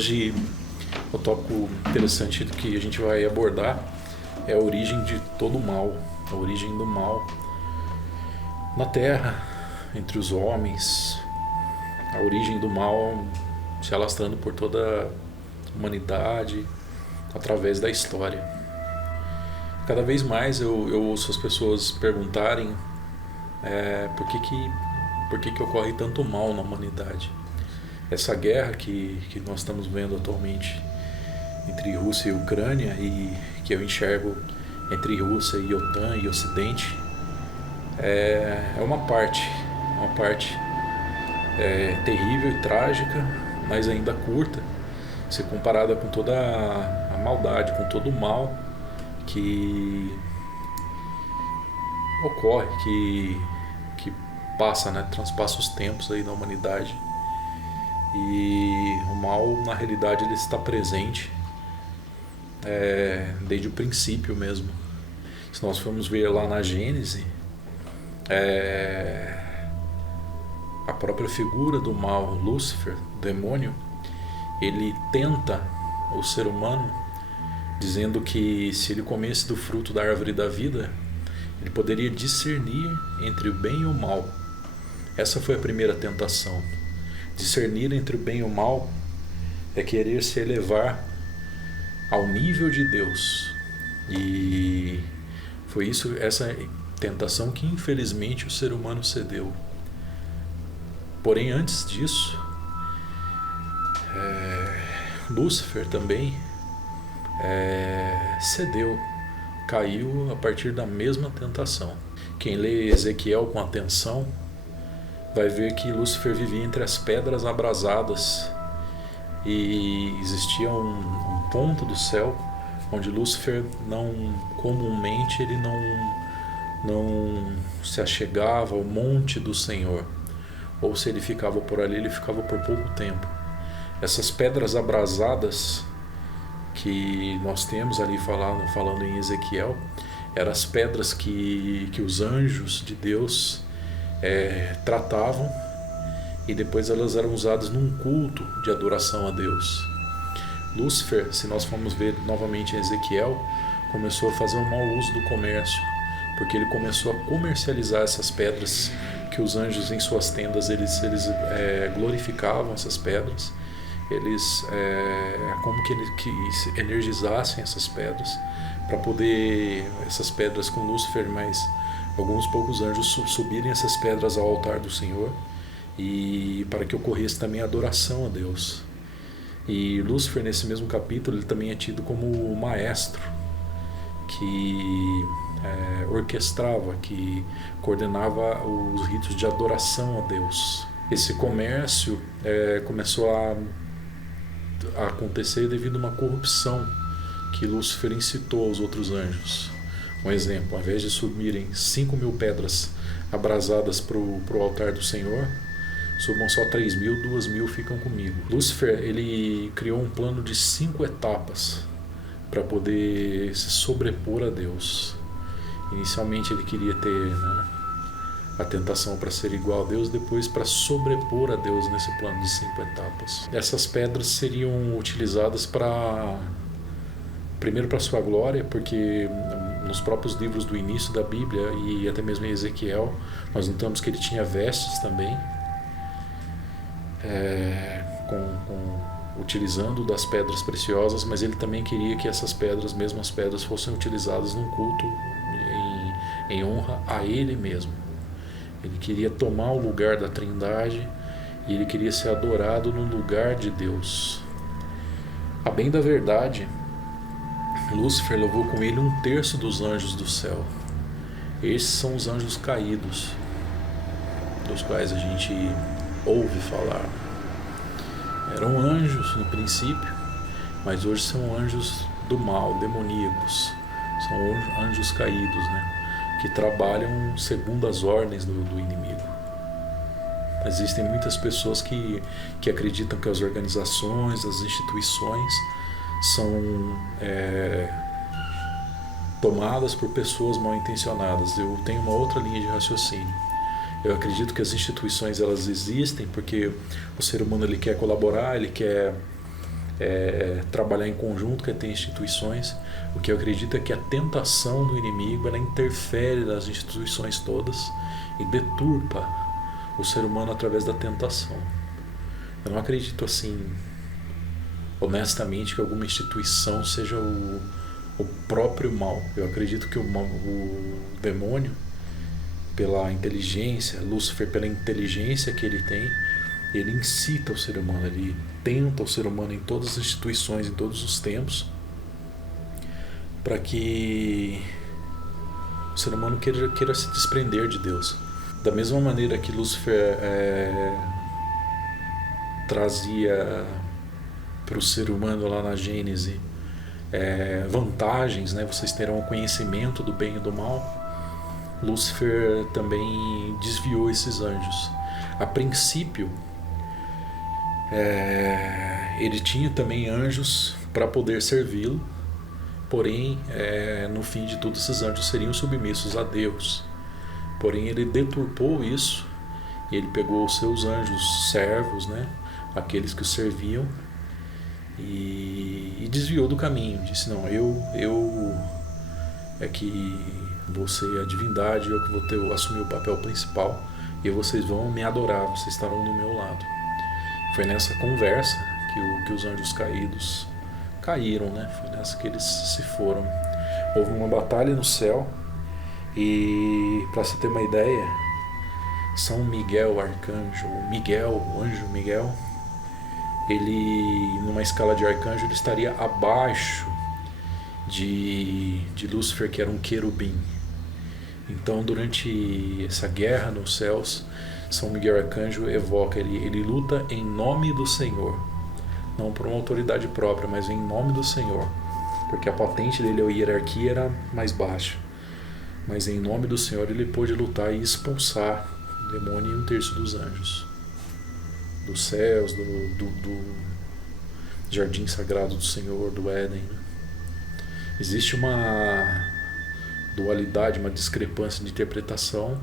Hoje o tópico interessante que a gente vai abordar é a origem de todo o mal, a origem do mal na Terra, entre os homens, a origem do mal se alastrando por toda a humanidade através da história. Cada vez mais eu ouço as pessoas perguntarem por que ocorre tanto mal na humanidade. Essa guerra que nós estamos vendo atualmente entre Rússia e Ucrânia, e que eu enxergo entre Rússia e OTAN e Ocidente, é uma parte terrível e trágica, mas ainda curta, se comparada com toda a maldade, com todo o mal que ocorre, que passa, né, transpassa os tempos aí na humanidade. E o mal, na realidade, ele está presente desde o princípio mesmo. Se nós formos ver lá na Gênese, a própria figura do mal, Lúcifer, o demônio, ele tenta o ser humano, dizendo que se ele comesse do fruto da árvore da vida, ele poderia discernir entre o bem e o mal. Essa foi a primeira tentação. Discernir entre o bem e o mal é querer se elevar ao nível de Deus. E foi essa tentação que infelizmente o ser humano cedeu. Porém, antes disso, Lúcifer também cedeu, caiu a partir da mesma tentação. Quem lê Ezequiel com atenção vai ver que Lúcifer vivia entre as pedras abrasadas, e existia um ponto do céu onde Lúcifer comumente ele não se achegava ao monte do Senhor, ou se ele ficava por ali, ele ficava por pouco tempo. Essas pedras abrasadas que nós temos ali falando em Ezequiel, eram as pedras que os anjos de Deus tratavam, e depois elas eram usadas num culto de adoração a Deus. Lúcifer, se nós formos ver novamente em Ezequiel, começou a fazer um mau uso do comércio, porque ele começou a comercializar essas pedras que os anjos em suas tendas eles glorificavam essas pedras. Eles como que energizassem essas pedras, para poder essas pedras com Lúcifer, mas alguns poucos anjos subirem essas pedras ao altar do Senhor, e para que ocorresse também a adoração a Deus. E Lúcifer, nesse mesmo capítulo, ele também é tido como o maestro que orquestrava, que coordenava os ritos de adoração a Deus. Esse comércio começou a acontecer devido a uma corrupção que Lúcifer incitou aos outros anjos. Um exemplo: ao invés de subirem 5.000 pedras abrasadas para o altar do Senhor, subam só 3.000, 2.000 ficam comigo. Lúcifer, ele criou um plano de 5 etapas para poder se sobrepor a Deus. Inicialmente ele queria ter a tentação para ser igual a Deus, depois para sobrepor a Deus nesse plano de 5 etapas. Essas pedras seriam utilizadas primeiro para sua glória, porque nos próprios livros do início da Bíblia e até mesmo em Ezequiel, nós notamos que ele tinha vestes também, utilizando das pedras preciosas, mas ele também queria que essas pedras, mesmo as pedras, fossem utilizadas num culto em honra a ele mesmo. Ele queria tomar o lugar da Trindade, e ele queria ser adorado no lugar de Deus. A bem da verdade, Lúcifer levou com ele 1/3 dos anjos do céu. Esses são os anjos caídos, dos quais a gente ouve falar. Eram anjos no princípio, mas hoje são anjos do mal, demoníacos. São anjos caídos, que trabalham segundo as ordens do inimigo. Existem muitas pessoas que acreditam que as organizações, as instituições são tomadas por pessoas mal intencionadas. Eu tenho uma outra linha de raciocínio. Eu acredito que as instituições elas existem porque o ser humano ele quer colaborar, ele quer trabalhar em conjunto, quer ter instituições. O que eu acredito é que a tentação do inimigo, ela interfere nas instituições todas e deturpa o ser humano através da tentação. Eu não acredito assim, honestamente, que alguma instituição seja o próprio mal. Eu acredito que o demônio, pela inteligência, Lúcifer, pela inteligência que ele tem, ele incita o ser humano, ele tenta o ser humano em todas as instituições, em todos os tempos, para que o ser humano queira se desprender de Deus. Da mesma maneira que Lúcifer trazia para o ser humano lá na Gênese vantagens, né? Vocês terão o conhecimento do bem e do mal. Lúcifer também desviou esses anjos. A princípio, ele tinha também anjos para poder servi-lo, porém, no fim de tudo, esses anjos seriam submissos a Deus. Porém, ele deturpou isso e ele pegou os seus anjos servos, né, aqueles que o serviam, e desviou do caminho. Disse: não, eu é que vou ser a divindade, eu que vou assumir o papel principal, e vocês vão me adorar, vocês estarão do meu lado. Foi nessa conversa que os anjos caídos caíram, né? Foi nessa que eles se foram. Houve uma batalha no céu, e para você ter uma ideia, São Miguel, arcanjo, o anjo Miguel, ele, numa escala de arcanjo, ele estaria abaixo de Lúcifer, que era um querubim. Então, durante essa guerra nos céus, São Miguel Arcanjo evoca, ele luta em nome do Senhor, não por uma autoridade própria, mas em nome do Senhor, porque a patente dele, a hierarquia, era mais baixa, mas em nome do Senhor ele pôde lutar e expulsar o demônio e 1/3 dos anjos dos céus, do jardim sagrado do Senhor, do Éden. Existe uma dualidade, uma discrepância de interpretação,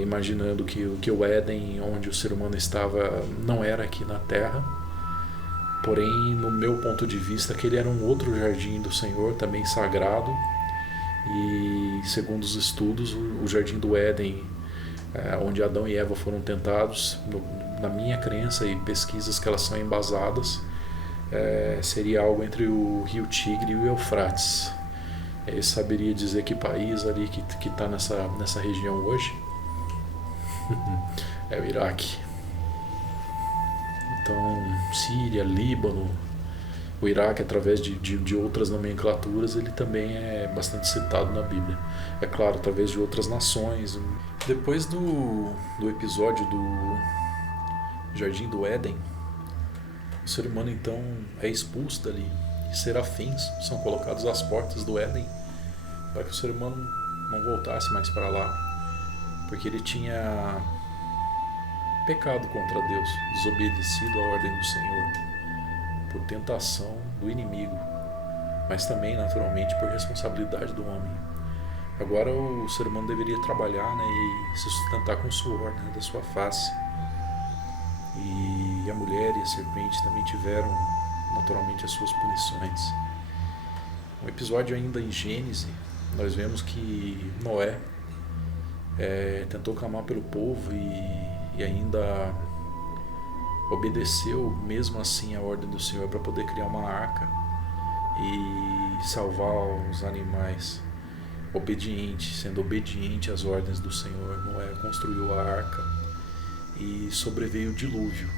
imaginando que o Éden, onde o ser humano estava, não era aqui na Terra. Porém, no meu ponto de vista, aquele era um outro jardim do Senhor, também sagrado. E, segundo os estudos, o jardim do Éden, onde Adão e Eva foram tentados, na minha crença e pesquisas que elas são embasadas, seria algo entre o rio Tigre e o Eufrates. Eu saberia dizer que país ali que está nessa região hoje é o Iraque. Então, Síria, Líbano, o Iraque, através de outras nomenclaturas, ele também é bastante citado na Bíblia. É claro, através de outras nações. Depois do episódio do Jardim do Éden, o ser humano então é expulso dali. E serafins são colocados às portas do Éden para que o ser humano não voltasse mais para lá, porque ele tinha pecado contra Deus, desobedecido à ordem do Senhor, por tentação do inimigo, mas também naturalmente por responsabilidade do homem. Agora o ser humano deveria trabalhar, né, e se sustentar com o suor, né, da sua face. E a mulher e a serpente também tiveram naturalmente as suas punições. Um episódio ainda em Gênesis, nós vemos que Noé tentou clamar pelo povo e ainda obedeceu mesmo assim a ordem do Senhor para poder criar uma arca e salvar os animais. Sendo obediente às ordens do Senhor, Noé construiu a arca e sobreveio o dilúvio.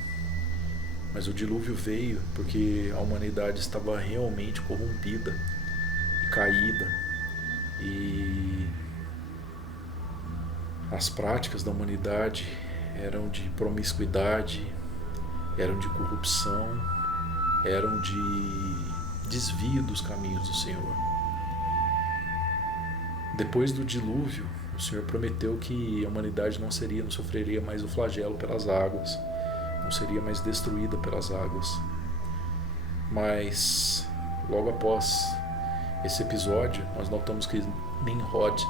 Mas o dilúvio veio porque a humanidade estava realmente corrompida e caída, e as práticas da humanidade eram de promiscuidade, eram de corrupção, eram de desvio dos caminhos do Senhor. Depois do dilúvio, o Senhor prometeu que a humanidade não sofreria mais o flagelo pelas águas, não seria mais destruída pelas águas. Mas logo após esse episódio, nós notamos que Nimrod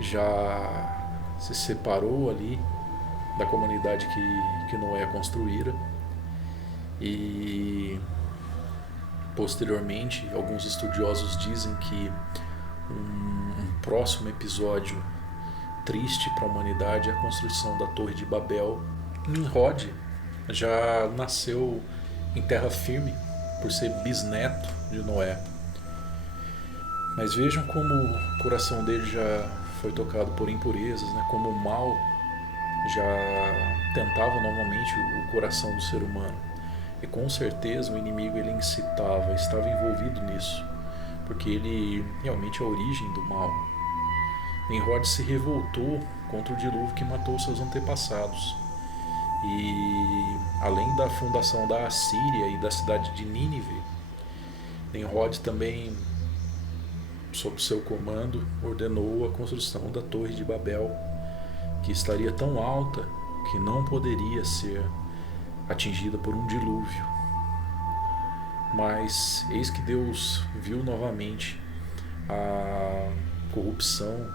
já se separou ali da comunidade que Noé construíra, e Posteriormente, alguns estudiosos dizem que um próximo episódio triste para a humanidade é a construção da Torre de Babel. Nimrod já nasceu em terra firme por ser bisneto de Noé. Mas vejam como o coração dele já foi tocado por impurezas, né? Como o mal já tentava novamente o coração do ser humano. E com certeza o inimigo ele incitava, estava envolvido nisso, porque ele realmente é a origem do mal. Nimrod se revoltou contra o dilúvio que matou seus antepassados. E além da fundação da Assíria e da cidade de Nínive, Nimrod também, sob seu comando, ordenou a construção da Torre de Babel, que estaria tão alta que não poderia ser atingida por um dilúvio. Mas eis que Deus viu novamente a corrupção,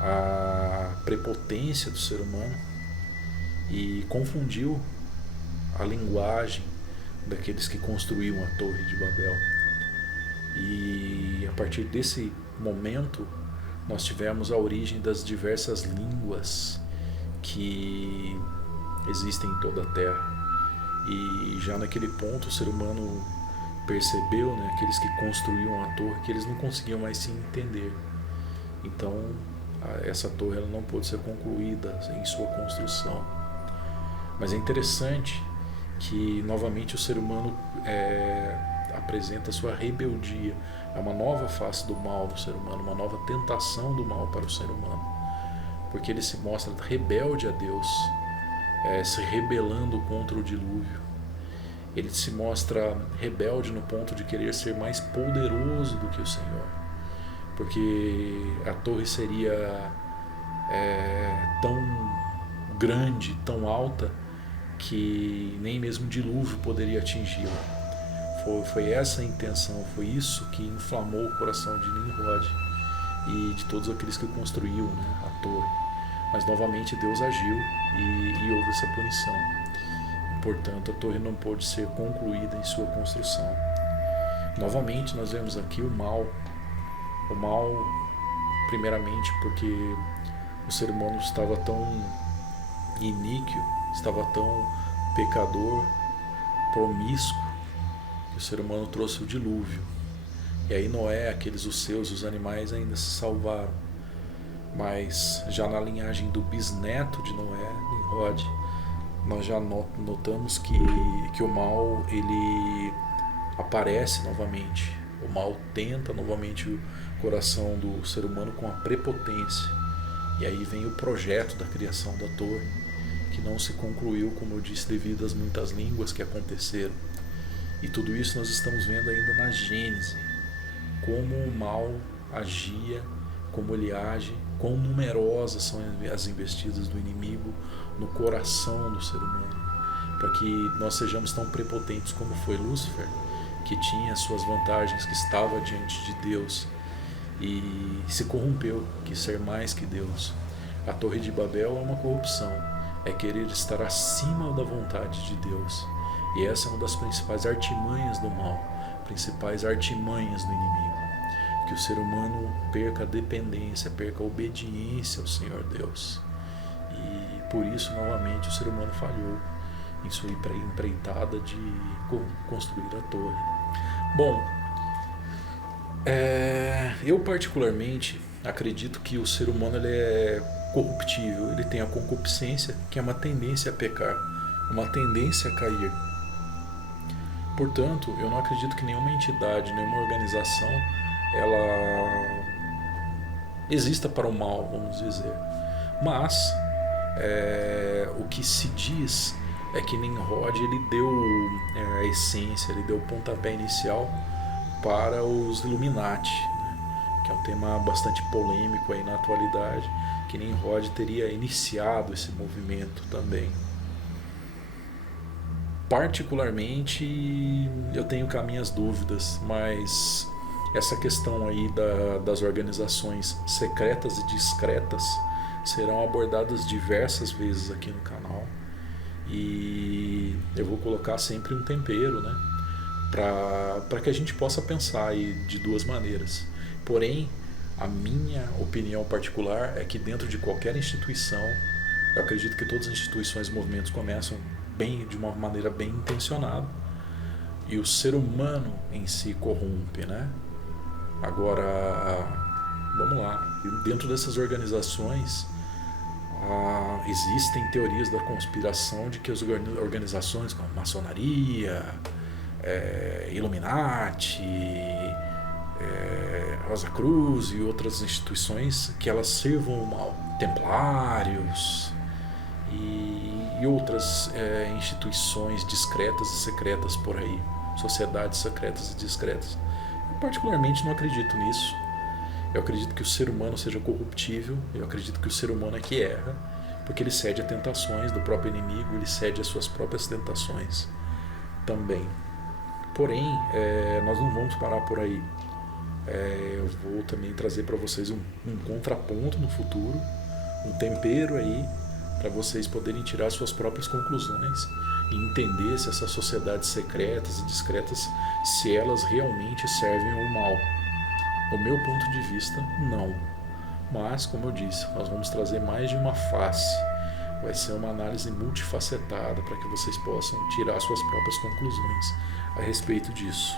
a prepotência do ser humano e confundiu a linguagem daqueles que construíam a Torre de Babel. E a partir desse momento nós tivemos a origem das diversas línguas que existem em toda a Terra. E já naquele ponto o ser humano percebeu, né, aqueles que construíam a torre, que eles não conseguiam mais se entender. Então essa torre ela não pôde ser concluída em sua construção. Mas é interessante que novamente o ser humano apresenta sua rebeldia. É uma nova face do mal do ser humano, uma nova tentação do mal para o ser humano, porque ele se mostra rebelde a Deus, se rebelando contra o dilúvio. Ele se mostra rebelde no ponto de querer ser mais poderoso do que o Senhor, porque a torre seria tão grande, tão alta, que nem mesmo o dilúvio poderia atingi-la. Foi essa a intenção, foi isso que inflamou o coração de Nimrod e de todos aqueles que construíam, né, a torre. Mas novamente Deus agiu e houve essa punição. Portanto, a torre não pôde ser concluída em sua construção. Novamente nós vemos aqui o mal. O mal, primeiramente, porque o ser humano estava tão iníquo, estava tão pecador, promíscuo, que o ser humano trouxe o dilúvio. E aí Noé, os seus, os animais ainda se salvaram. Mas já na linhagem do bisneto de Noé, Nimrod, nós já notamos que o mal ele aparece novamente. O mal tenta novamente o coração do ser humano com a prepotência. E aí vem o projeto da criação da torre, que não se concluiu, como eu disse, devido às muitas línguas que aconteceram. E tudo isso nós estamos vendo ainda na Gênese, como o mal agia, como ele age, quão numerosas são as investidas do inimigo no coração do ser humano, para que nós sejamos tão prepotentes como foi Lúcifer, que tinha suas vantagens, que estava diante de Deus e se corrompeu, quis ser mais que Deus. A Torre de Babel é uma corrupção, é querer estar acima da vontade de Deus. E essa é uma das principais artimanhas do mal, principais artimanhas do inimigo. Que o ser humano perca a dependência, perca a obediência ao Senhor Deus. E por isso, novamente, o ser humano falhou em sua empreitada de construir a torre. Bom, eu particularmente acredito que o ser humano ele é corruptível, ele tem a concupiscência, que é uma tendência a pecar, uma tendência a cair. Portanto, eu não acredito que nenhuma entidade, nenhuma organização, ela exista para o mal, vamos dizer. Mas o que se diz é que Nimrod ele deu a essência, ele deu o pontapé inicial para os Illuminati, né? Que é um tema bastante polêmico aí na atualidade, que Nimrod teria iniciado esse movimento também. Particularmente, eu tenho cá minhas dúvidas, mas essa questão aí das organizações secretas e discretas serão abordadas diversas vezes aqui no canal. E eu vou colocar sempre um tempero, né, para que a gente possa pensar aí de duas maneiras. Porém, a minha opinião particular é que dentro de qualquer instituição, eu acredito que todas as instituições e movimentos começam de uma maneira bem intencionada, e o ser humano em si corrompe, né? Agora, vamos lá. Dentro dessas organizações, existem teorias da conspiração de que as organizações como maçonaria, Illuminati, Rosa Cruz e outras instituições, que elas sirvam o mal. Templários e outras instituições discretas e secretas por aí, sociedades secretas e discretas. Eu particularmente não acredito nisso. Eu acredito que o ser humano seja corruptível, eu acredito que o ser humano é que erra, porque ele cede a tentações do próprio inimigo, ele cede às suas próprias tentações também. Porém, nós não vamos parar por aí. Eu vou também trazer para vocês um contraponto no futuro, um tempero aí, para vocês poderem tirar suas próprias conclusões e entender se essas sociedades secretas e discretas, se elas realmente servem ao mal. Do meu ponto de vista, não. Mas, como eu disse, nós vamos trazer mais de uma face. Vai ser uma análise multifacetada para que vocês possam tirar suas próprias conclusões a respeito disso.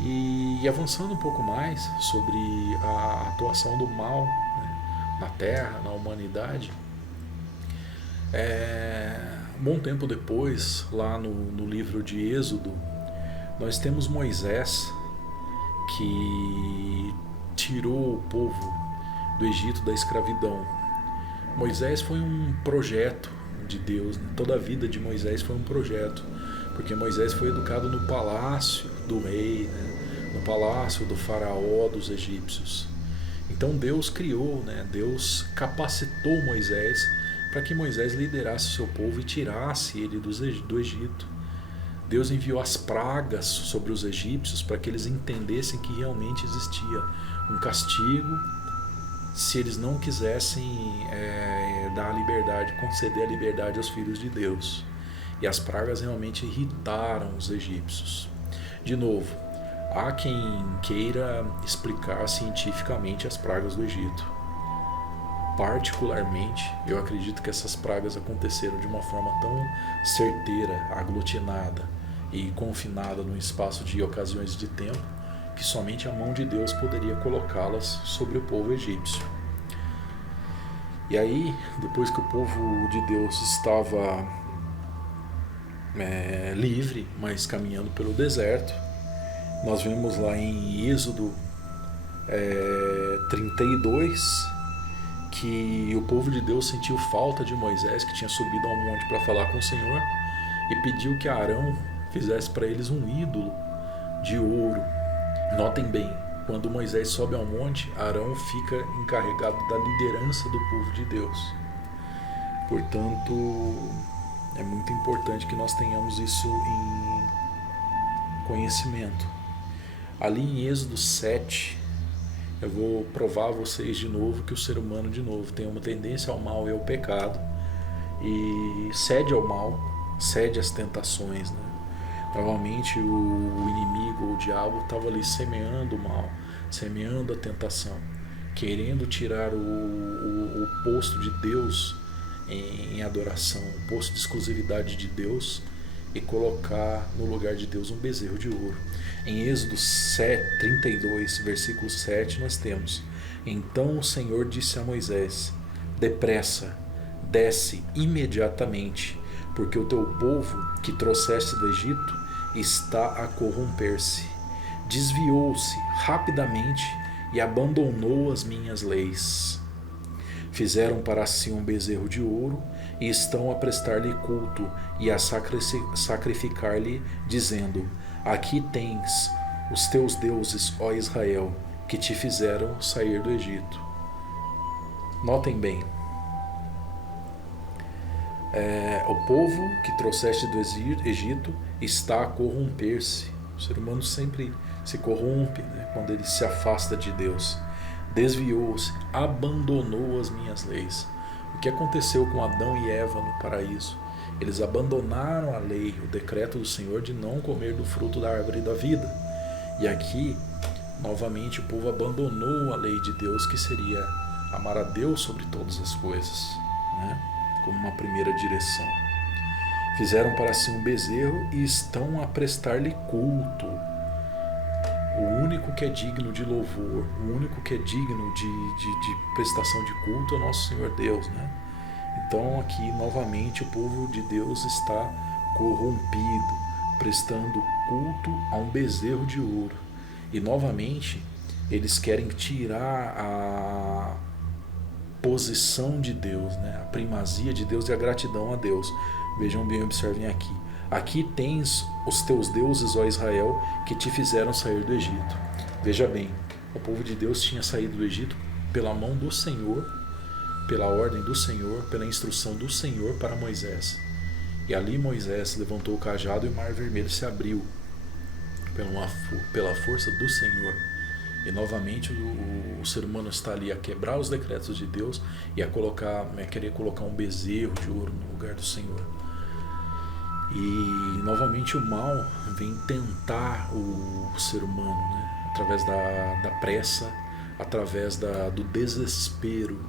E avançando um pouco mais sobre a atuação do mal, né, na Terra, na humanidade, um bom tempo depois, lá no livro de Êxodo, nós temos Moisés, que tirou o povo do Egito da escravidão. Moisés foi um projeto de Deus, né? Toda a vida de Moisés foi um projeto, porque Moisés foi educado no palácio do rei, né? No palácio do faraó dos egípcios. Então Deus criou, né? Deus capacitou Moisés para que Moisés liderasse o seu povo e tirasse ele do Egito. Deus enviou as pragas sobre os egípcios para que eles entendessem que realmente existia um castigo se eles não quisessem dar a liberdade, conceder a liberdade aos filhos de Deus. E as pragas realmente irritaram os egípcios. De novo, há quem queira explicar cientificamente as pragas do Egito. Particularmente, eu acredito que essas pragas aconteceram de uma forma tão certeira, aglutinada e confinada num espaço de ocasiões de tempo, que somente a mão de Deus poderia colocá-las sobre o povo egípcio. E aí, depois que o povo de Deus estava livre, mas caminhando pelo deserto, nós vemos lá em Êxodo 32, que o povo de Deus sentiu falta de Moisés, que tinha subido ao monte para falar com o Senhor, e pediu que Arão fizesse para eles um ídolo de ouro. Notem bem, quando Moisés sobe ao monte, Arão fica encarregado da liderança do povo de Deus. Portanto, é muito importante que nós tenhamos isso em conhecimento. Ali em Êxodo 7, eu vou provar a vocês de novo que o ser humano, de novo, tem uma tendência ao mal e ao pecado, e cede ao mal, cede às tentações, né? Provavelmente o inimigo, o diabo, estava ali semeando o mal, semeando a tentação, querendo tirar o posto de Deus em adoração, o posto de exclusividade de Deus, e colocar no lugar de Deus um bezerro de ouro. Em Êxodo 32, versículo 7, nós temos: Então o Senhor disse a Moisés: Depressa, desce imediatamente, porque o teu povo que trouxeste do Egito está a corromper-se. Desviou-se rapidamente e abandonou as minhas leis. Fizeram para si um bezerro de ouro e estão a prestar-lhe culto e a sacrificar-lhe, dizendo: Aqui tens os teus deuses, ó Israel, que te fizeram sair do Egito. Notem bem, o povo que trouxeste do Egito está a corromper-se. O ser humano sempre se corrompe, né, quando ele se afasta de Deus. Desviou-se, abandonou as minhas leis. O que aconteceu com Adão e Eva no paraíso? Eles abandonaram a lei, o decreto do Senhor de não comer do fruto da árvore da vida. E aqui, novamente, o povo abandonou a lei de Deus, que seria amar a Deus sobre todas as coisas, né? Como uma primeira direção. Fizeram para si um bezerro e estão a prestar-lhe culto. O único que é digno de louvor, o único que é digno de prestação de culto é o nosso Senhor Deus, né? Então aqui novamente o povo de Deus está corrompido, prestando culto a um bezerro de ouro. E novamente eles querem tirar a posição de Deus, né? A primazia de Deus e a gratidão a Deus. Vejam bem, observem aqui. Aqui tens os teus deuses, ó Israel, que te fizeram sair do Egito. Veja bem, o povo de Deus tinha saído do Egito pela mão do Senhor, pela ordem do Senhor, pela instrução do Senhor para Moisés. E ali Moisés levantou o cajado e o mar vermelho se abriu pela força do Senhor. E novamente o ser humano está ali a quebrar os decretos de Deus e a querer colocar um bezerro de ouro no lugar do Senhor. E novamente o mal vem tentar o ser humano, né? Através da pressa, através do desespero,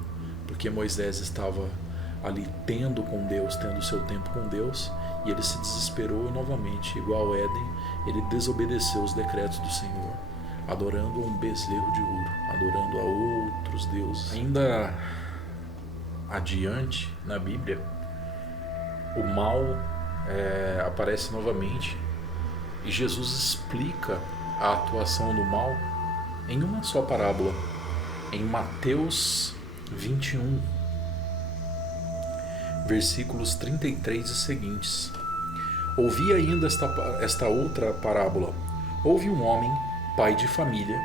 porque Moisés estava ali tendo com Deus, tendo o seu tempo com Deus, e ele se desesperou e novamente, igual ao Éden, ele desobedeceu os decretos do Senhor, adorando a um bezerro de ouro, adorando a outros deuses. Ainda adiante na Bíblia, o mal aparece novamente e Jesus explica a atuação do mal em uma só parábola, em Mateus 21, versículos 33 e seguintes. Ouvi ainda esta outra parábola. Houve um homem, pai de família,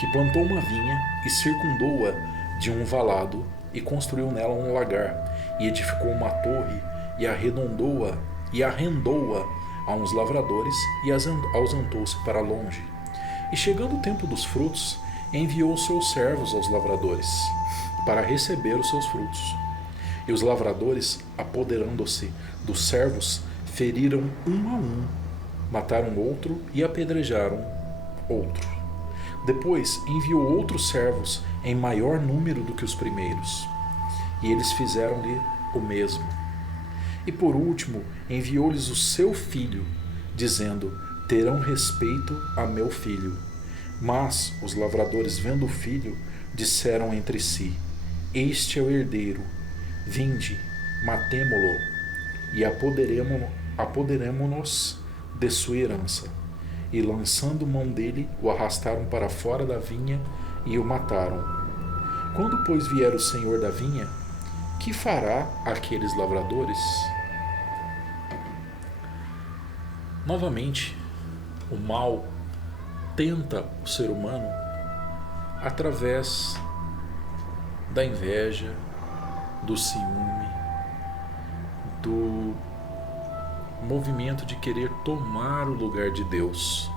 que plantou uma vinha e circundou-a de um valado e construiu nela um lagar e edificou uma torre e arredou-a a uns lavradores e ausentou-se para longe. E chegando o tempo dos frutos, enviou seus servos aos lavradores para receber os seus frutos. E os lavradores, apoderando-se dos servos, feriram um a um, mataram outro e apedrejaram outro. Depois enviou outros servos em maior número do que os primeiros, e eles fizeram-lhe o mesmo. E por último enviou-lhes o seu filho, dizendo: terão respeito a meu filho. Mas os lavradores, vendo o filho, disseram entre si: este é o herdeiro, vinde, matemo-lo e apoderemo-nos de sua herança. E lançando mão dele, o arrastaram para fora da vinha e o mataram. Quando, pois, vier o senhor da vinha, que fará aqueles lavradores? Novamente, o mal tenta o ser humano através da inveja, do ciúme, do movimento de querer tomar o lugar de Deus.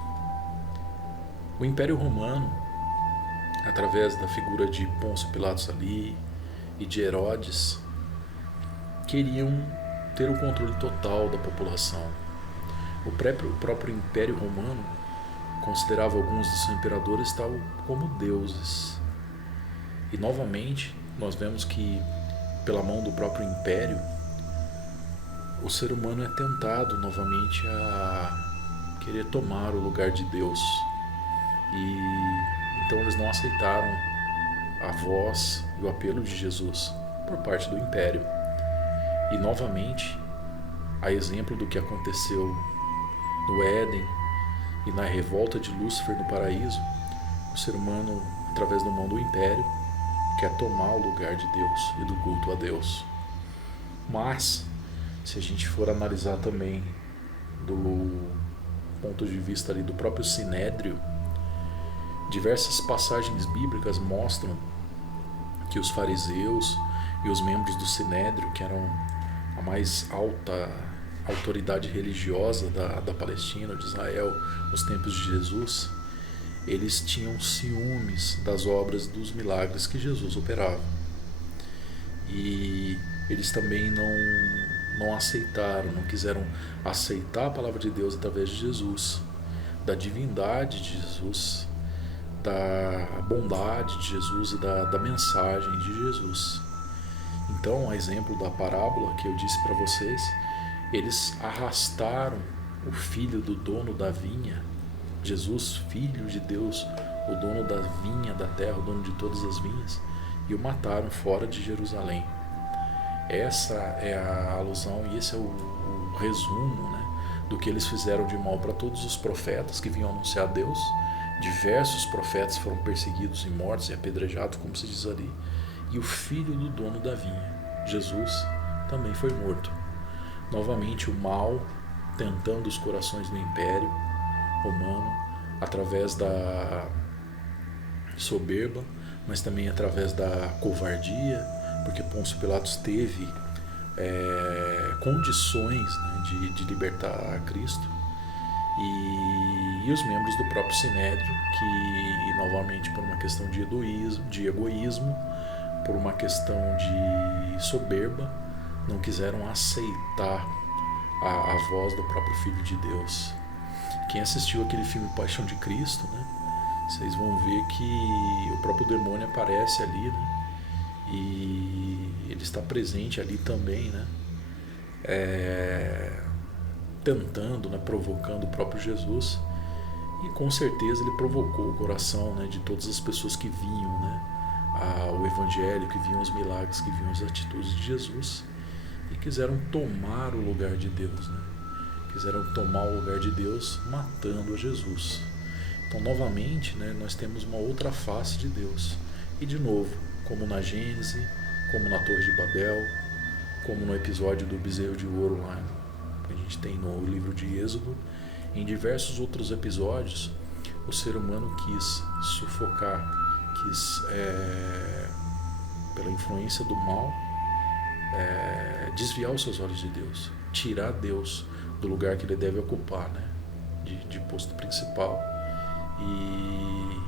O Império Romano, através da figura de Pôncio Pilatos ali e de Herodes, queriam ter o controle total da população. O próprio Império Romano considerava alguns dos seus imperadores tal como deuses. E novamente nós vemos que pela mão do próprio império o ser humano é tentado novamente a querer tomar o lugar de Deus. E então eles não aceitaram a voz e o apelo de Jesus por parte do império. E novamente, a exemplo do que aconteceu no Éden e na revolta de Lúcifer no paraíso, o ser humano, através da mão do império, quer tomar o lugar de Deus e do culto a Deus. Mas, se a gente for analisar também do ponto de vista ali do próprio Sinédrio, diversas passagens bíblicas mostram que os fariseus e os membros do Sinédrio, que eram a mais alta autoridade religiosa da Palestina, de Israel, nos tempos de Jesus, eles tinham ciúmes das obras, dos milagres que Jesus operava. E eles também não aceitaram, não quiseram aceitar a palavra de Deus através de Jesus, da divindade de Jesus, da bondade de Jesus e da mensagem de Jesus. Então, a exemplo da parábola que eu disse para vocês, eles arrastaram o filho do dono da vinha, Jesus, filho de Deus, o dono da vinha da terra, o dono de todas as vinhas, e o mataram fora de Jerusalém. Essa é a alusão e esse é o resumo, né, do que eles fizeram de mal para todos os profetas que vinham anunciar a Deus. Diversos profetas foram perseguidos e mortos e apedrejados, como se diz ali. E o filho do dono da vinha, Jesus, também foi morto. Novamente o mal tentando os corações do Império Romano, através da soberba, mas também através da covardia, porque Pôncio Pilatos teve condições, né, de libertar a Cristo, e os membros do próprio Sinédrio, que novamente por uma questão de egoísmo, por uma questão de soberba, não quiseram aceitar a voz do próprio Filho de Deus. Quem assistiu aquele filme Paixão de Cristo, né, vocês vão ver que o próprio demônio aparece ali, né, e ele está presente ali também, né, tentando, né, provocando o próprio Jesus, e com certeza ele provocou o coração, né, de todas as pessoas que vinham, né, o Evangelho, que viam os milagres, que viam as atitudes de Jesus, e quiseram tomar o lugar de Deus, né, quiseram tomar o lugar de Deus matando a Jesus. Então, novamente, né, nós temos uma outra face de Deus. E, de novo, como na Gênese, como na Torre de Babel, como no episódio do bezerro de ouro lá, que a gente tem no livro de Êxodo, em diversos outros episódios, o ser humano quis sufocar, quis, pela influência do mal, desviar os seus olhos de Deus, tirar Deus do lugar que ele deve ocupar, né, de posto principal.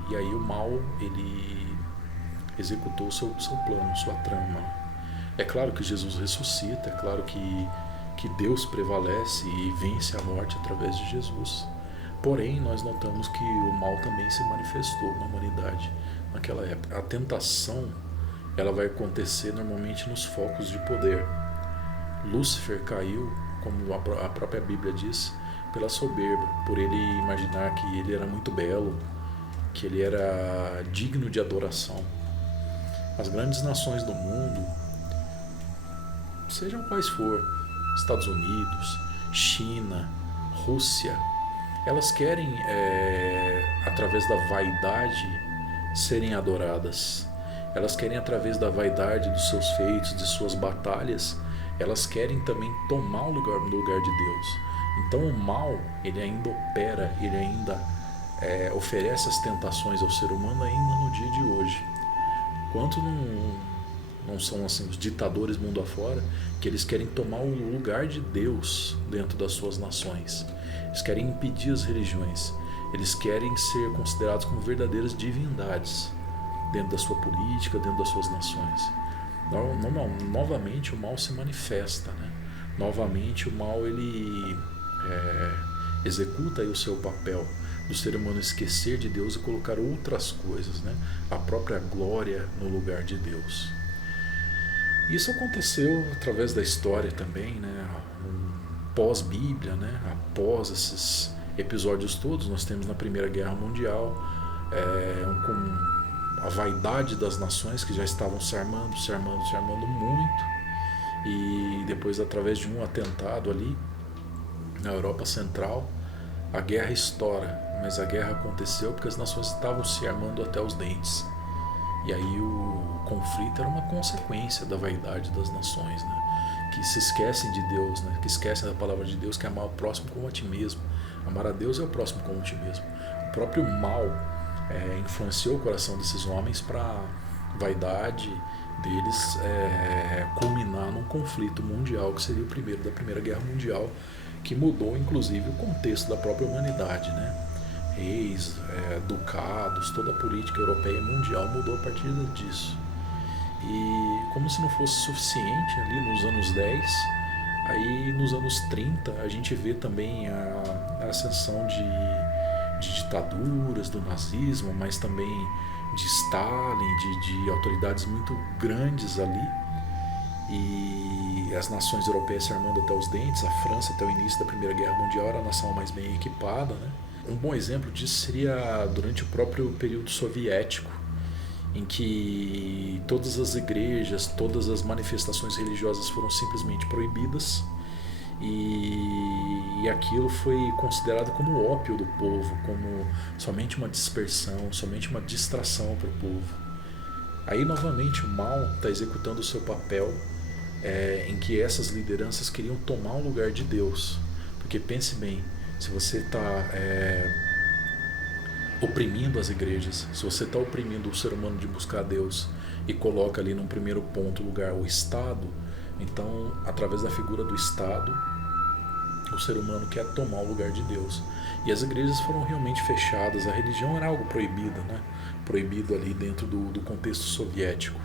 E aí o mal, ele executou o seu plano, sua trama. É claro que Jesus ressuscita, é claro que Deus prevalece e vence a morte através de Jesus. Porém, nós notamos que o mal também se manifestou na humanidade naquela época. A tentação, ela vai acontecer normalmente nos focos de poder. Lúcifer caiu, como a própria Bíblia diz, pela soberba, por ele imaginar que ele era muito belo, que ele era digno de adoração. As grandes nações do mundo, sejam quais for, Estados Unidos, China, Rússia, elas querem, através da vaidade, serem adoradas. Elas querem, através da vaidade dos seus feitos, de suas batalhas, elas querem também tomar o lugar de Deus. Então o mal, ele ainda opera, ele ainda oferece as tentações ao ser humano ainda no dia de hoje. Quanto não são assim os ditadores mundo afora, que eles querem tomar o lugar de Deus dentro das suas nações. Eles querem impedir as religiões. Eles querem ser considerados como verdadeiras divindades dentro da sua política, dentro das suas nações. Novamente o mal se manifesta, né? Novamente o mal, ele executa aí o seu papel do ser humano esquecer de Deus e colocar outras coisas, né? A própria glória no lugar de Deus. Isso aconteceu através da história também, né? Pós-Bíblia, né? Após esses episódios todos, nós temos na Primeira Guerra Mundial com a vaidade das nações que já estavam se armando muito, e depois, através de um atentado ali na Europa Central, a guerra estoura. Mas a guerra aconteceu porque as nações estavam se armando até os dentes. E aí o conflito era uma consequência da vaidade das nações, né? Que se esquecem de Deus, né? Que esquecem da palavra de Deus, que é amar o próximo como a ti mesmo. Amar a Deus é o próximo como a ti mesmo. O próprio mal influenciou o coração desses homens para a vaidade deles culminar num conflito mundial, que seria o primeiro da Primeira Guerra Mundial, que mudou inclusive o contexto da própria humanidade, né? Reis, ducados, toda a política europeia e mundial mudou a partir disso. E como se não fosse suficiente, ali nos anos 10, Aí nos anos 30 a gente vê também a ascensão de ditaduras, do nazismo, mas também de Stalin, de autoridades muito grandes ali, e as nações europeias se armando até os dentes. A França, até o início da Primeira Guerra Mundial, era a nação mais bem equipada, né? Um bom exemplo disso seria durante o próprio período soviético, em que todas as igrejas, todas as manifestações religiosas foram simplesmente proibidas, e aquilo foi considerado como ópio do povo, como somente uma dispersão, somente uma distração para o povo. Aí novamente o mal está executando o seu papel, em que essas lideranças queriam tomar o lugar de Deus. Porque pense bem, se você está oprimindo as igrejas, se você está oprimindo o ser humano de buscar Deus e coloca ali num primeiro ponto lugar o Estado, então através da figura do Estado o ser humano quer tomar o lugar de Deus. E as igrejas foram realmente fechadas, a religião era algo proibido, né? Proibido ali dentro do contexto soviético.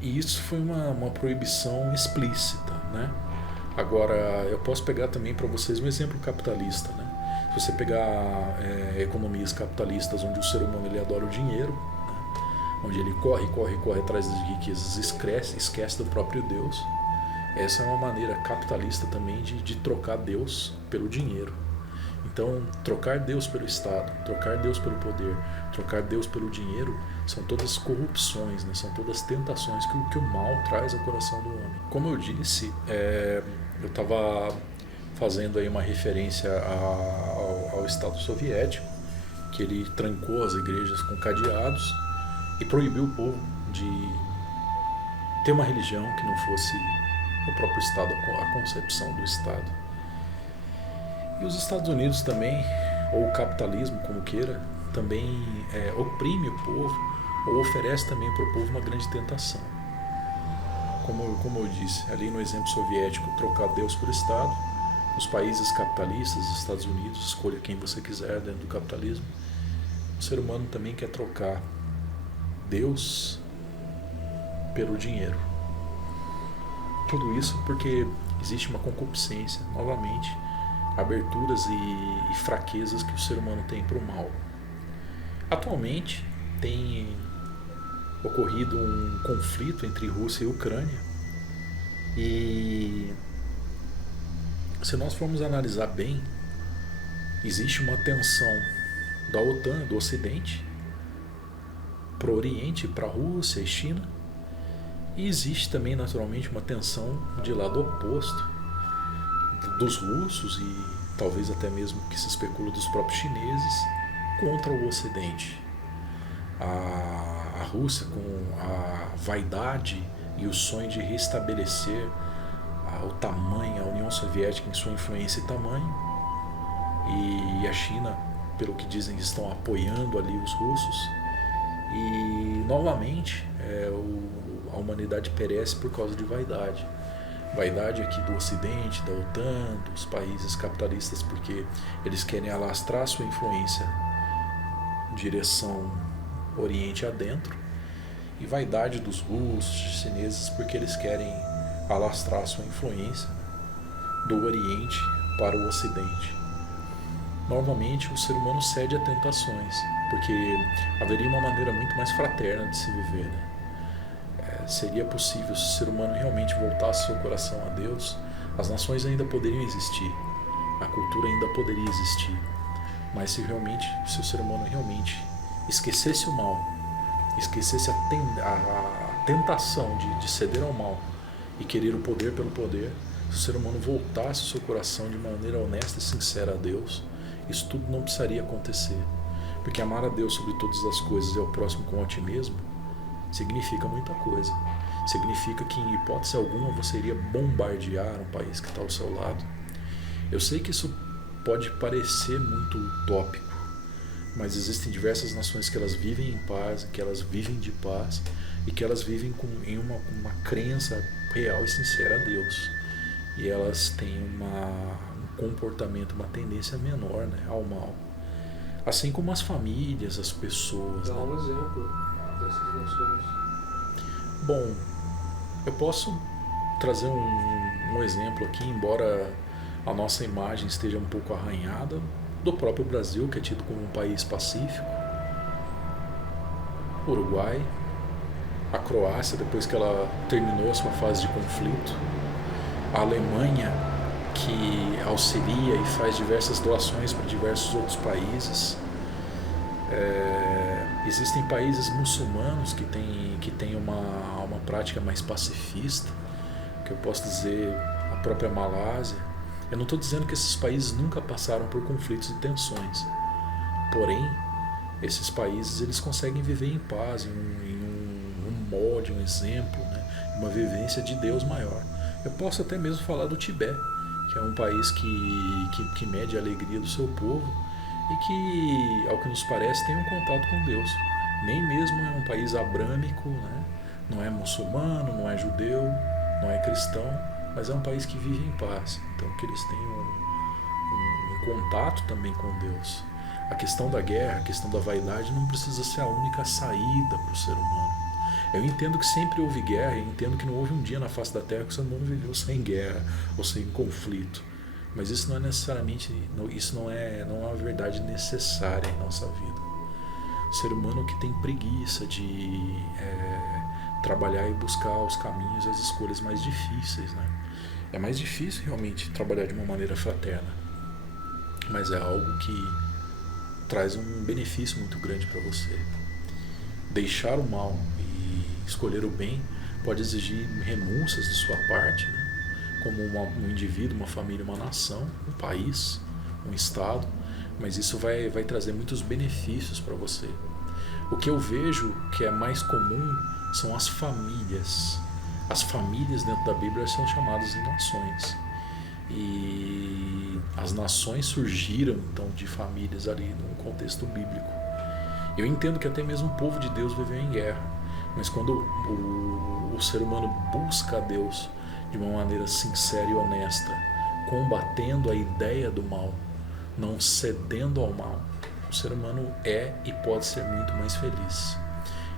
E isso foi uma proibição explícita, né? Agora, eu posso pegar também para vocês um exemplo capitalista, né? Se você pegar economias capitalistas onde o ser humano ele adora o dinheiro, né? Onde ele corre atrás das riquezas, esquece do próprio Deus. Essa é uma maneira capitalista também de trocar Deus pelo dinheiro. Então, trocar Deus pelo Estado, trocar Deus pelo poder, trocar Deus pelo dinheiro, são todas corrupções, né? São todas tentações que o mal traz ao coração do homem. Como eu disse, eu estava fazendo aí uma referência ao Estado soviético, que ele trancou as igrejas com cadeados e proibiu o povo de ter uma religião que não fosse o próprio Estado, a concepção do Estado. E os Estados Unidos também, ou o capitalismo, como queira, também oprime o povo, ou oferece também para o povo uma grande tentação. Como eu disse, ali no exemplo soviético, trocar Deus por Estado. Nos países capitalistas, os Estados Unidos, escolha quem você quiser dentro do capitalismo. O ser humano também quer trocar Deus pelo dinheiro. Tudo isso porque existe uma concupiscência, novamente, aberturas e fraquezas que o ser humano tem para o mal. Atualmente tem ocorrido um conflito entre Rússia e Ucrânia, e se nós formos analisar bem, existe uma tensão da OTAN, do Ocidente, para o Oriente, para a Rússia e China, e existe também naturalmente uma tensão de lado oposto dos russos e talvez até mesmo que se especula dos próprios chineses contra o Ocidente. A Rússia, com a vaidade e o sonho de restabelecer o tamanho, a União Soviética em sua influência e tamanho, e a China, pelo que dizem, estão apoiando ali os russos, e novamente a humanidade perece por causa de vaidade. Vaidade aqui do Ocidente, da OTAN, dos países capitalistas, porque eles querem alastrar sua influência em direção Oriente adentro, e vaidade dos russos, chineses, porque eles querem alastrar sua influência do Oriente para o Ocidente. Novamente, o ser humano cede a tentações, porque haveria uma maneira muito mais fraterna de se viver, né? Seria possível, se o ser humano realmente voltasse seu coração a Deus, as nações ainda poderiam existir, a cultura ainda poderia existir, mas se o ser humano realmente esquecesse o mal, esquecesse a tentação de ceder ao mal e querer o poder pelo poder, se o ser humano voltasse o seu coração de maneira honesta e sincera a Deus, isso tudo não precisaria acontecer, porque amar a Deus sobre todas as coisas e ao próximo como a ti mesmo significa muita coisa. Significa que em hipótese alguma você iria bombardear um país que está ao seu lado. Eu sei que isso pode parecer muito utópico, mas existem diversas nações que elas vivem em paz, que elas vivem de paz e que elas vivem em uma crença real e sincera a Deus, e elas têm um comportamento, uma tendência menor, né, ao mal, assim como as famílias, as pessoas. Dá um exemplo dessas nações. Bom, eu posso trazer um exemplo aqui, embora a nossa imagem esteja um pouco arranhada, do próprio Brasil, que é tido como um país pacífico, Uruguai, a Croácia, depois que ela terminou a sua fase de conflito, a Alemanha, que auxilia e faz diversas doações para diversos outros países. Existem países muçulmanos que têm uma prática mais pacifista, que eu posso dizer a própria Malásia. Eu não estou dizendo que esses países nunca passaram por conflitos e tensões, porém esses países eles conseguem viver em paz, em um molde, um exemplo, né? Uma vivência de Deus maior. Eu posso até mesmo falar do Tibete, que é um país que mede a alegria do seu povo e que, ao que nos parece, tem um contato com Deus. Nem mesmo é um país abrâmico, né? Não é muçulmano, não é judeu, não é cristão, mas é um país que vive em paz. Então que eles têm um contato também com Deus. A questão da guerra, a questão da vaidade não precisa ser a única saída para o ser humano. Eu entendo que sempre houve guerra, eu entendo que não houve um dia na face da Terra que o ser humano viveu sem guerra ou sem conflito. Mas isso não é necessariamente, isso não é uma verdade necessária em nossa vida. O ser humano que tem preguiça de trabalhar e buscar os caminhos e as escolhas mais difíceis, né? É mais difícil realmente trabalhar de uma maneira fraterna, mas é algo que traz um benefício muito grande para você. Deixar o mal e escolher o bem pode exigir renúncias de sua parte, né? Como um indivíduo, uma família, uma nação, um país, um estado, mas isso vai trazer muitos benefícios para você. O que eu vejo que é mais comum são as famílias. As famílias dentro da Bíblia são chamadas de nações. E as nações surgiram então de famílias ali num contexto bíblico. Eu entendo que até mesmo o povo de Deus viveu em guerra, mas quando o ser humano busca a Deus de uma maneira sincera e honesta, combatendo a ideia do mal, não cedendo ao mal, o ser humano é e pode ser muito mais feliz.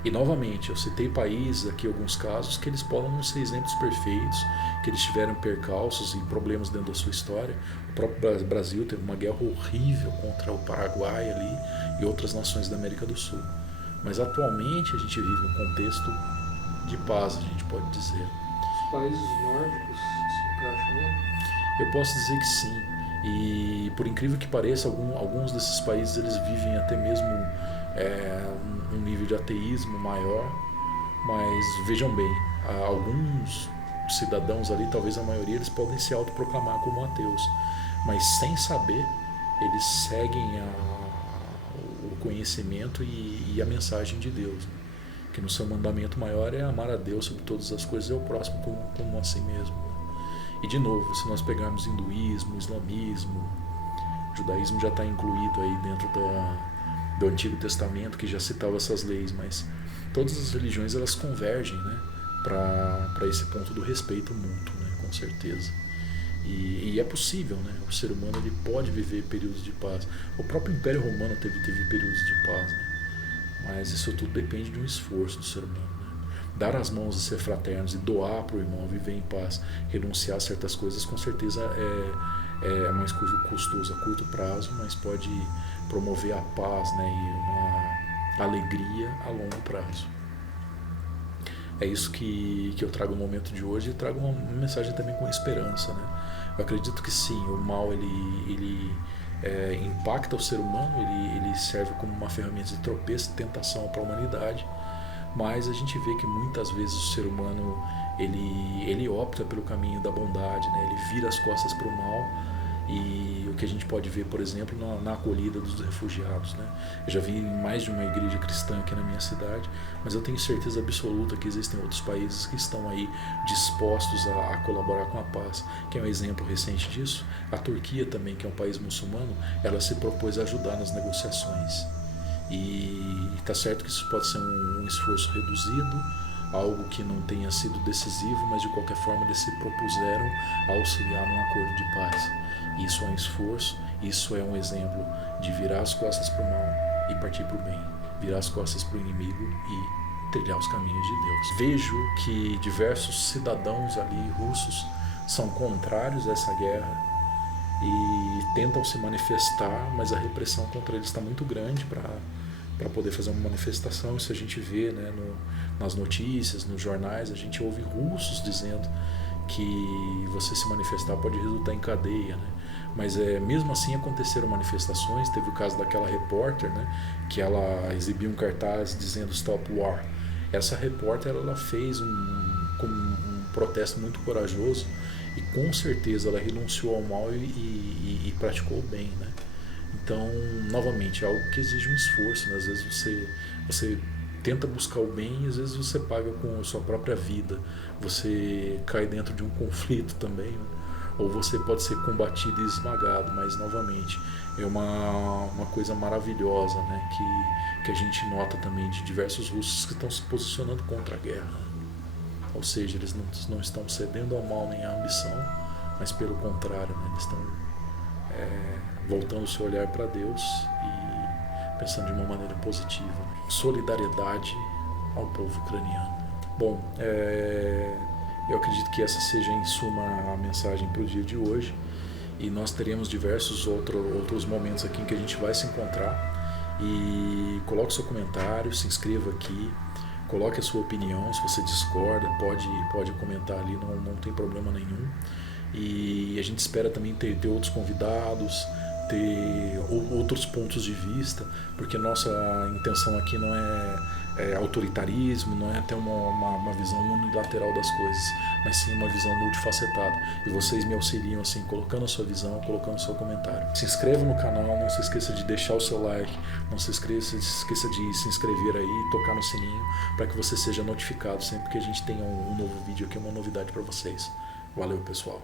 E novamente, eu citei países aqui, alguns casos, que eles podem não ser exemplos perfeitos, que eles tiveram percalços e problemas dentro da sua história. O próprio Brasil teve uma guerra horrível contra o Paraguai ali e outras nações da América do Sul. Mas atualmente a gente vive um contexto de paz, a gente pode dizer. Os países nórdicos se encaixam, né? Eu posso dizer que sim. E por incrível que pareça, alguns desses países eles vivem até mesmo um nível de ateísmo maior, mas vejam bem, alguns cidadãos ali, talvez a maioria, eles podem se autoproclamar como ateus, mas sem saber, eles seguem o conhecimento e a mensagem de Deus, né? Que no seu mandamento maior é amar a Deus sobre todas as coisas e ao próximo como a si mesmo. E de novo, se nós pegarmos hinduísmo, islamismo, judaísmo já está incluído aí dentro do Antigo Testamento, que já citava essas leis, mas todas as religiões elas convergem, né, para esse ponto do respeito mútuo, né, com certeza. E é possível, né, o ser humano ele pode viver períodos de paz. O próprio Império Romano teve períodos de paz, né, mas isso tudo depende de um esforço do ser humano. Dar as mãos e ser fraternos e doar para o irmão, viver em paz, renunciar a certas coisas, com certeza é mais custoso a curto prazo, mas pode promover a paz, né, e uma alegria a longo prazo. É isso que eu trago no momento de hoje, e trago uma mensagem também com esperança, né? Eu acredito que sim, o mal ele impacta o ser humano, ele serve como uma ferramenta de tropeço e tentação para a humanidade, mas a gente vê que muitas vezes o ser humano ele opta pelo caminho da bondade, né? Ele vira as costas para o mal, e o que a gente pode ver, por exemplo, na acolhida dos refugiados, né? Eu já vi em mais de uma igreja cristã aqui na minha cidade, mas eu tenho certeza absoluta que existem outros países que estão aí dispostos a colaborar com a paz. Que é um exemplo recente disso, a Turquia também, que é um país muçulmano, ela se propôs a ajudar nas negociações. E está certo que isso pode ser um esforço reduzido, algo que não tenha sido decisivo, mas de qualquer forma eles se propuseram a auxiliar num acordo de paz. Isso é um esforço, isso é um exemplo de virar as costas para o mal e partir para o bem, virar as costas para o inimigo e trilhar os caminhos de Deus. Vejo que diversos cidadãos ali russos são contrários a essa guerra e tentam se manifestar, mas a repressão contra eles está muito grande para poder fazer uma manifestação. Isso a gente vê, né, nas notícias, nos jornais, a gente ouve russos dizendo que você se manifestar pode resultar em cadeia, né? Mas mesmo assim aconteceram manifestações. Teve o caso daquela repórter, né, que ela exibiu um cartaz dizendo Stop War. Essa repórter ela fez um protesto muito corajoso e com certeza ela renunciou ao mal e praticou o bem, né? Então, novamente, é algo que exige um esforço, né? Às vezes você tenta buscar o bem e às vezes você paga com a sua própria vida. Você cai dentro de um conflito também, né? Ou você pode ser combatido e esmagado, mas novamente é uma coisa maravilhosa, né? que a gente nota também de diversos russos que estão se posicionando contra a guerra. Ou seja, eles não estão cedendo ao mal nem à ambição, mas pelo contrário, né? Eles estão voltando o seu olhar para Deus e pensando de uma maneira positiva. Né? Solidariedade ao povo ucraniano. Bom, eu acredito que essa seja em suma a mensagem para o dia de hoje, e nós teremos diversos outros momentos aqui em que a gente vai se encontrar. E coloque seu comentário, se inscreva aqui, coloque a sua opinião. Se você discorda, pode comentar ali, não tem problema nenhum. E a gente espera também ter outros convidados, ter outros pontos de vista, porque nossa intenção aqui não é autoritarismo, não é ter uma visão unilateral das coisas, mas sim uma visão multifacetada. E vocês me auxiliam assim, colocando a sua visão, colocando o seu comentário. Se inscreva no canal, não se esqueça de deixar o seu like, não se esqueça de se inscrever aí, tocar no sininho, para que você seja notificado sempre que a gente tenha um novo vídeo aqui, uma novidade para vocês. Valeu, pessoal.